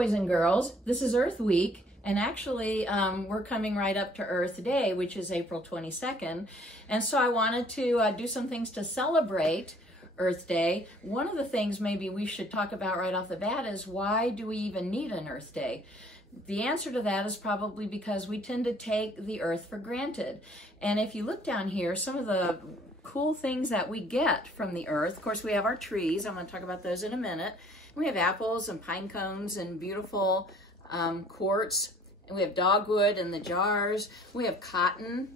boys and girls. This is Earth Week, and actually we're coming right up to Earth Day, which is April 22nd. And so I wanted to do some things to celebrate Earth Day. One of the things maybe we should talk about right off the bat is, why do we even need an Earth Day? The answer to that is probably because we tend to take the Earth for granted. And if you look down here, some of the cool things that we get from the Earth, of course we have our trees. I'm going to talk about those in a minute. We have apples and pine cones and beautiful quartz. And we have dogwood in the jars. We have cotton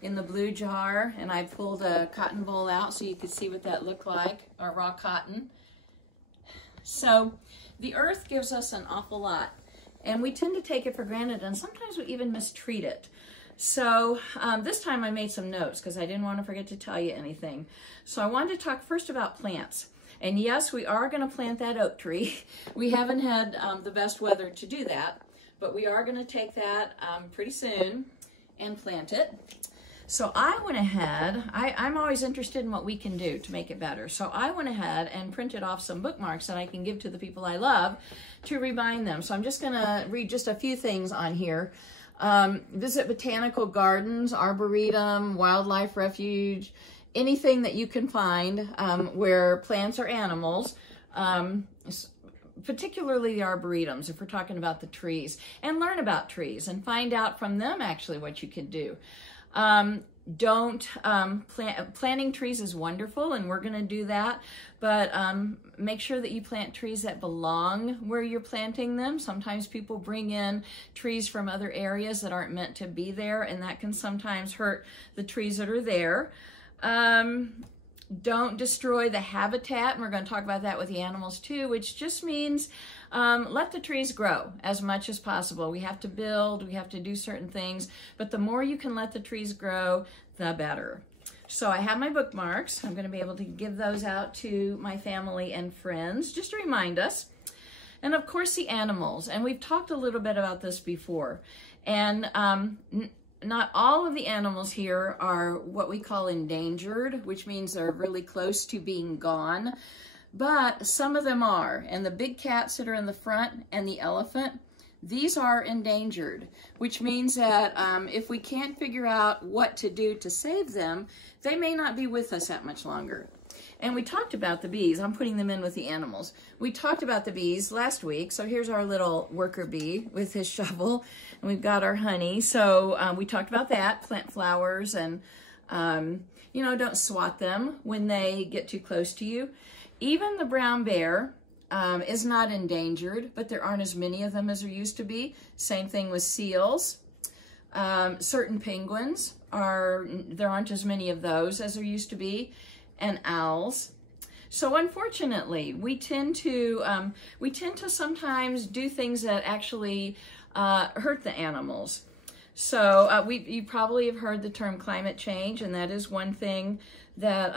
in the blue jar, and I pulled a cotton boll out so you could see what that looked like, or raw cotton. So the Earth gives us an awful lot, and we tend to take it for granted, and sometimes we even mistreat it. So this time I made some notes because I didn't want to forget to tell you anything. So I wanted to talk first about plants. And yes, we are going to plant that oak tree. We haven't had the best weather to do that, but we are going to take that pretty soon and plant it. So I went ahead, I'm always interested in what we can do to make it better. So I went ahead and printed off some bookmarks that I can give to the people I love to remind them. So I'm just going to read just a few things on here. Visit botanical gardens, arboretum, wildlife refuge, anything that you can find where plants or animals, particularly the arboretums, if we're talking about the trees, and learn about trees and find out from them actually what you can do. Planting trees is wonderful, and we're going to do that, but make sure that you plant trees that belong where you're planting them. Sometimes people bring in trees from other areas that aren't meant to be there, and that can sometimes hurt the trees that are there. Don't destroy the habitat, and we're going to talk about that with the animals too, which just means let the trees grow as much as possible. We have to build, we have to do certain things, but the more you can let the trees grow, the better. So I have my bookmarks. I'm going to be able to give those out to my family and friends, just to remind us. And of course the animals, and we've talked a little bit about this before, and not all of the animals here are what we call endangered, which means they're really close to being gone, but some of them are. And the big cats that are in the front and the elephant, these are endangered, which means that if we can't figure out what to do to save them, they may not be with us that much longer. And we talked about the bees. I'm putting them in with the animals. We talked about the bees last week. So here's our little worker bee with his shovel, and we've got our honey. So we talked about that, plant flowers, and you know, don't swat them when they get too close to you. Even the brown bear is not endangered, but there aren't as many of them as there used to be. Same thing with seals. Certain penguins there aren't as many of those as there used to be, and owls. So unfortunately, we tend to sometimes do things that actually hurt the animals. So you probably have heard the term climate change, and that is one thing that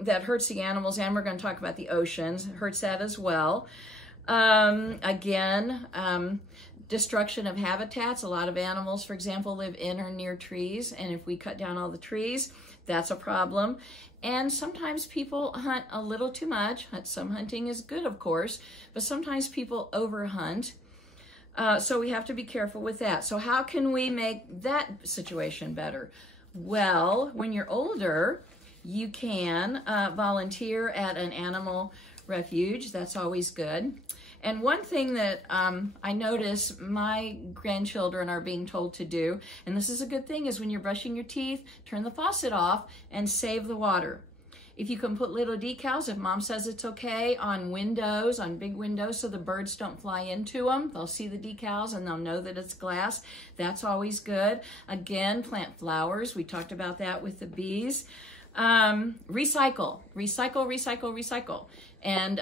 that hurts the animals, and we're going to talk about the oceans. It hurts that as well. Destruction of habitats. A lot of animals, for example, live in or near trees, and if we cut down all the trees, that's a problem. And sometimes people hunt a little too much. Some hunting is good, of course, but sometimes people overhunt. So we have to be careful with that. So how can we make that situation better? Well, when you're older, you can volunteer at an animal refuge. That's always good. And one thing that I notice my grandchildren are being told to do, and this is a good thing, is when you're brushing your teeth, turn the faucet off and save the water. If you can put little decals, if mom says it's okay, on windows, on big windows, so the birds don't fly into them, they'll see the decals and they'll know that it's glass. That's always good. Again, plant flowers. We talked about that with the bees. Recycle, recycle, recycle, recycle. And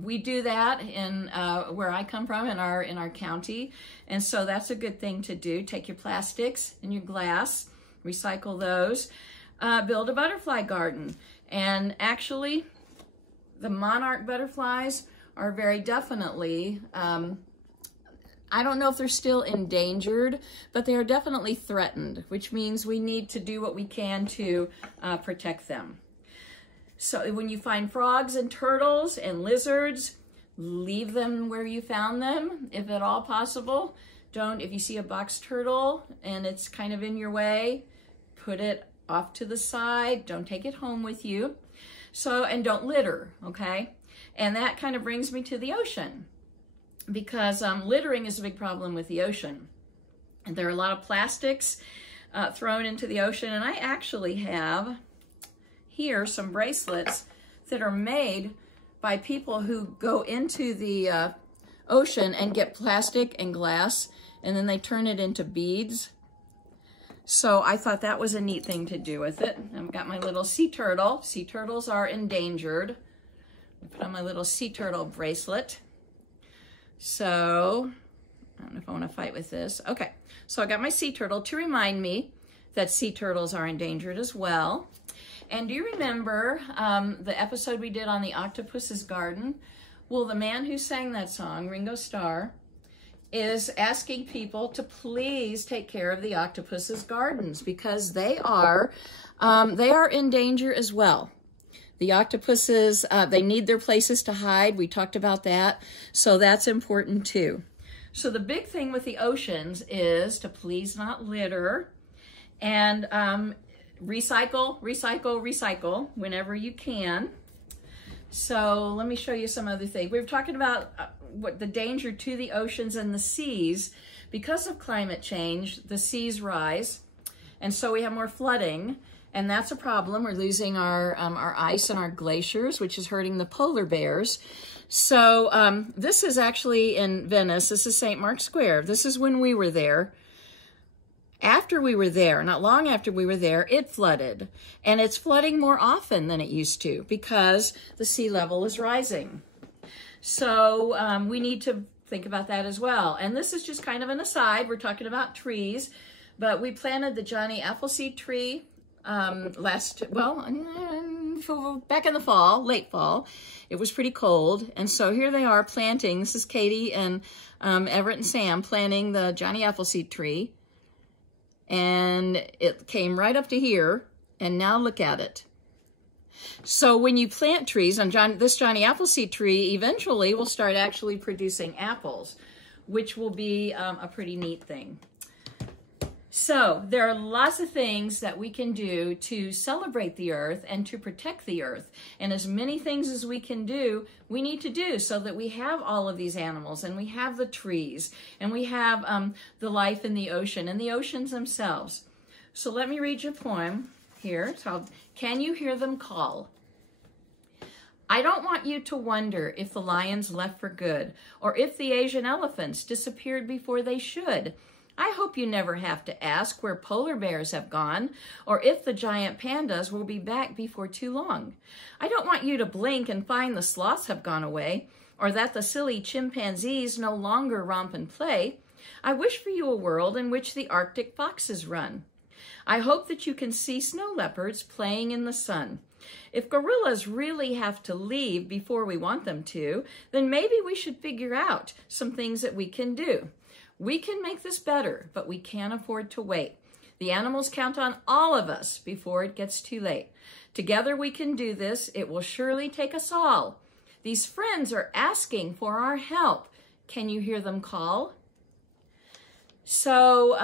we do that in where I come from, in our county, and so that's a good thing to do. Take your plastics and your glass, recycle those. Build a butterfly garden, and actually the monarch butterflies are very definitely I don't know if they're still endangered, but they are definitely threatened, which means we need to do what we can to protect them. So when you find frogs and turtles and lizards, leave them where you found them, if at all possible. Don't, if you see a box turtle and it's kind of in your way, put it off to the side. Don't take it home with you. So, and don't litter, okay? And that kind of brings me to the ocean, because littering is a big problem with the ocean. And there are a lot of plastics thrown into the ocean. And I actually have here some bracelets that are made by people who go into the ocean and get plastic and glass, and then they turn it into beads. So I thought that was a neat thing to do with it. I've got my little sea turtle. Sea turtles are endangered. I put on my little sea turtle bracelet. So, I don't know if I want to fight with this. Okay, so I got my sea turtle to remind me that sea turtles are endangered as well. And do you remember the episode we did on the Octopuses Garden? Well, the man who sang that song, Ringo Starr, is asking people to please take care of the octopuses' gardens, because they are in danger as well. The octopuses, they need their places to hide. We talked about that, so that's important too. So the big thing with the oceans is to please not litter, and recycle, recycle, recycle whenever you can. So let me show you some other things. We were talking about what the danger to the oceans and the seas. Because of climate change, the seas rise, and so we have more flooding, and that's a problem. We're losing our ice and our glaciers, which is hurting the polar bears. So this is actually in Venice. This is St. Mark's Square. This is when we were there. After we were there, not long after we were there, it flooded. And it's flooding more often than it used to because the sea level is rising. So we need to think about that as well. And this is just kind of an aside. We're talking about trees, but we planted the Johnny Appleseed tree back in the fall, late fall. It was pretty cold. And so here they are planting. This is Katie and Everett and Sam planting the Johnny Appleseed tree. And it came right up to here, and now look at it. So when you plant trees, on this Johnny Appleseed tree eventually will start actually producing apples, which will be a pretty neat thing. So there are lots of things that we can do to celebrate the earth and to protect the earth. And as many things as we can do, we need to do so that we have all of these animals, and we have the trees, and we have the life in the ocean and the oceans themselves. So let me read you a poem here. It's called, Can You Hear Them Call? I don't want you to wonder if the lions left for good, or if the Asian elephants disappeared before they should. I hope you never have to ask where polar bears have gone, or if the giant pandas will be back before too long. I don't want you to blink and find the sloths have gone away, or that the silly chimpanzees no longer romp and play. I wish for you a world in which the Arctic foxes run. I hope that you can see snow leopards playing in the sun. If gorillas really have to leave before we want them to, then maybe we should figure out some things that we can do. We can make this better, but we can't afford to wait. The animals count on all of us before it gets too late. Together we can do this. It will surely take us all. These friends are asking for our help. Can you hear them call? So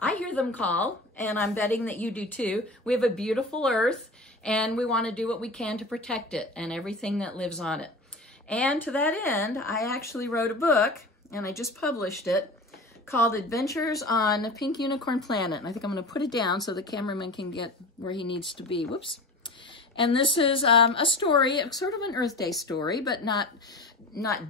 I hear them call, and I'm betting that you do too. We have a beautiful earth, and we want to do what we can to protect it and everything that lives on it. And to that end, I actually wrote a book, and I just published it, called Adventures on a Pink Unicorn Planet. And I think I'm going to put it down so the cameraman can get where he needs to be. Whoops. And this is a story, sort of an Earth Day story, but not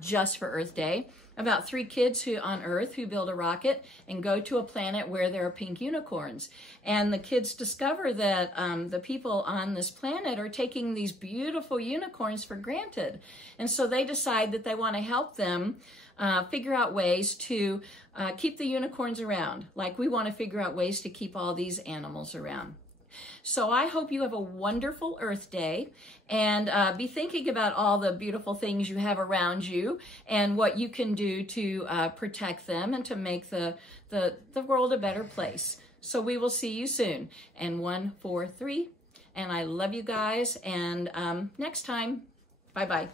just for Earth Day, about 3 kids on Earth who build a rocket and go to a planet where there are pink unicorns. And the kids discover that the people on this planet are taking these beautiful unicorns for granted. And so they decide that they want to help them figure out ways to keep the unicorns around, like we want to figure out ways to keep all these animals around. So I hope you have a wonderful Earth Day, and be thinking about all the beautiful things you have around you and what you can do to protect them and to make the world a better place. So we will see you soon. And 1, 4, 3, and I love you guys, and next time, bye-bye.